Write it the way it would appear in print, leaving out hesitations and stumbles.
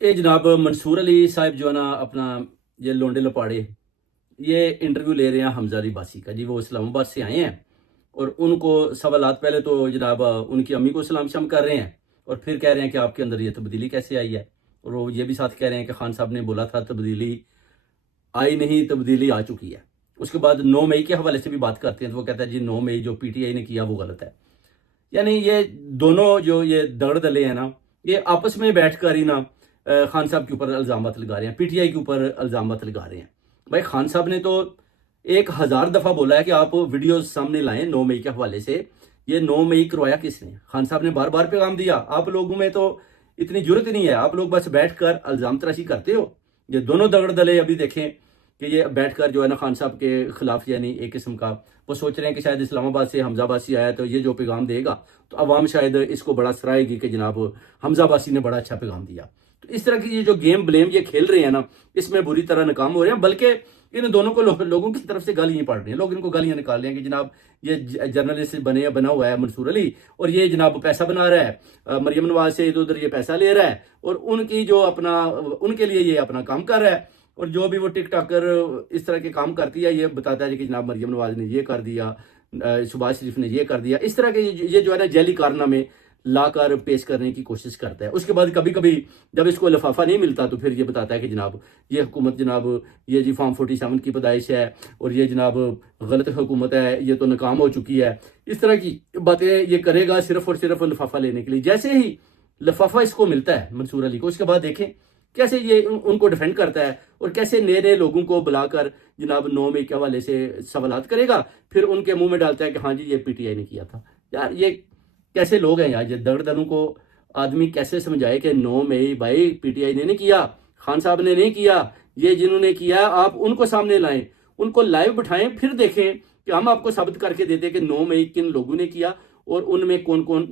ये जनाब मंसूर अली साहब जो है ना अपना ये लोंडे लपाड़े ये इंटरव्यू ले रहे हैं हमजा अली बासी का जी। वो इस्लामाबाद से आए हैं और उनको सवालात पहले तो जनाब उनकी अम्मी को सलाम शम कर रहे हैं और फिर कह रहे हैं कि आपके अंदर ये तब्दीली कैसे आई है। और वो ये भी साथ कह रहे हैं कि खान साहब ने बोला था तब्दीली आई नहीं, तब्दीली आ चुकी है। उसके बाद 9 मई के हवाले से भी बात करते हैं तो वो कहता है जी 9 मई जो पीटीआई ने किया वो गलत है। यानी ये दोनों जो ये दगड़ दले हैं ना, ये आपस में बैठकर ही ना खान साहब के ऊपर इल्ज़ामात लगा रहे हैं, पीटीआई के ऊपर इल्ज़ामात लगा रहे हैं। भाई खान साहब ने तो 1000 दफ़ा बोला है कि आप वीडियोस सामने लाएं 9 मई के हवाले से। ये 9 मई करवाया किसने? खान साहब ने बार बार पैगाम दिया। आप लोगों में तो इतनी जरूरत नहीं है, आप लोग बस बैठकर इल्ज़ाम तराशी करते हो। ये दोनों दगड़ दले अभी देखें कि ये बैठकर जो है ना खान साहब के खिलाफ यानी एक किस्म का वो सोच रहे हैं कि शायद इस्लामाबाद से हमजा बासी आया तो ये जो पैगाम देगा तो अवाम शायद इसको बड़ा सराहेगी कि जनाब हमजा बासी ने बड़ा अच्छा पैगाम दिया। तो इस तरह की ये जो गेम ब्लेम ये खेल रहे हैं ना, इसमें बुरी तरह नाकाम हो रहे हैं। बल्कि इन दोनों को लोगों की तरफ से गालियां पड़ रही हैं, लोग इनको गालियां निकाल रहे हैं कि जनाब ये जर्नलिस्ट बना हुआ है मंसूर अली और ये जनाब पैसा बना रहा है, मरियम नवाज से इधर उधर ये पैसा ले रहा है और उनकी जो अपना उनके लिए ये अपना काम कर रहा है। और जो भी वो टिकटॉकर इस तरह के काम करती है ये बताता है कि जनाब मरियम नवाज ने ये कर दिया, शहबाज शरीफ ने ये कर दिया। इस तरह के ये जो है ना जैली कारनामे लाकर पेश करने की कोशिश करता है। उसके बाद कभी कभी जब इसको लिफाफा नहीं मिलता तो फिर ये बताता है कि जनाब ये हुकूमत जनाब ये जी फॉर्म 47 की पैदाइश है और ये जनाब गलत हुकूमत है, ये तो नाकाम हो चुकी है। इस तरह की बातें ये करेगा सिर्फ और सिर्फ लिफाफा लेने के लिए। जैसे ही लिफाफा इसको मिलता है मंसूर अली को, उसके बाद देखें कैसे ये उनको डिफेंड करता है और कैसे नए नए लोगों को बुलाकर जनाब 9 मई के हवाले से सवालात करेगा, फिर उनके मुंह में डालता है कि हाँ जी ये पीटीआई ने किया था। यार ये कैसे लोग हैं यार, ये दगड़ दलों को आदमी कैसे समझाए कि 9 मई भाई पीटीआई ने नहीं किया, खान साहब ने नहीं किया, ये जिन्होंने किया आप उनको सामने लाएं, उनको लाइव बिठाएं, फिर देखें कि हम आपको साबित करके देते कि 9 मई किन लोगों ने किया और उनमें कौन कौन